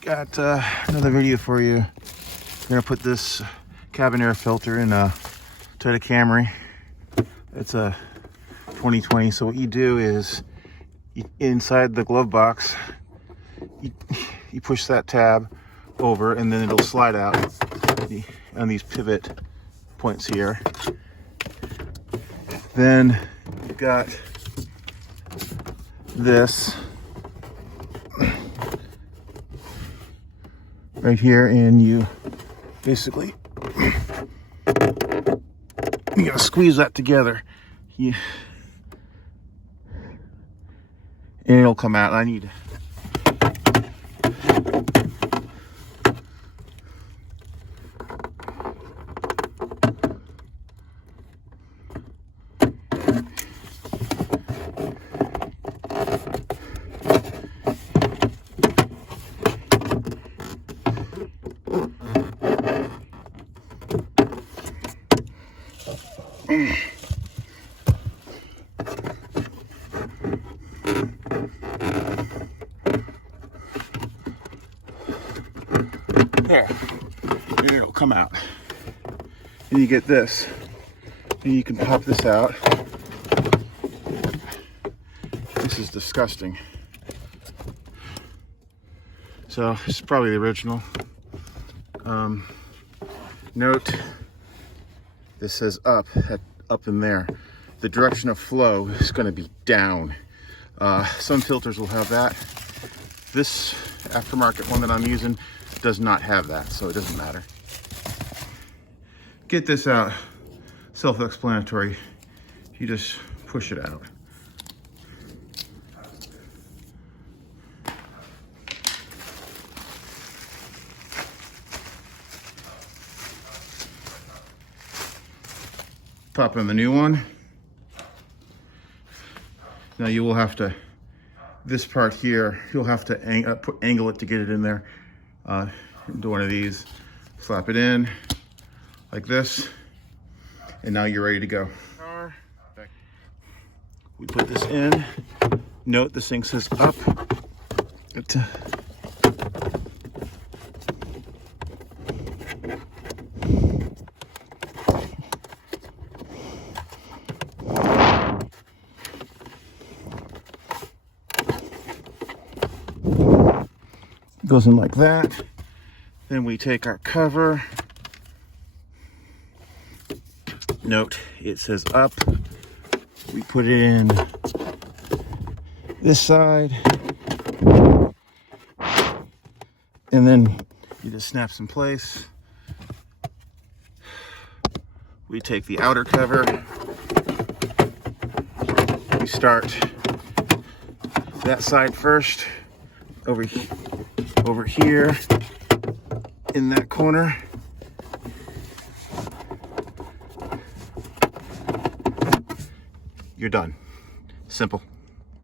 Got another video for you. We're gonna put this cabin air filter in a Toyota Camry. It's a 2020. So what you do is, inside the glove box, you push that tab over, and then it'll slide out on these pivot points here. Then you've got this right here, and you basically, you gotta squeeze that together, and it'll come out. I need there, and it'll come out. And you get this, and you can pop this out. This is disgusting. So this is probably the original. Note, this says up in there. The direction of flow is going to be down. Some filters will have that. This aftermarket one that I'm using does not have that, so it doesn't matter. Get this out, self-explanatory. You just push it out. Pop in the new one. Now you will have to, this part here, you'll have to angle it to get it in there. Do one of these, slap it in like this, and now you're ready to go. We put this in. Note this thing says up. Goes in like that. Then we take our cover. Note, it says up. We put it in this side. And then you just snaps in place. We take the outer cover. We start that side first, over here in that corner. You're done. Simple.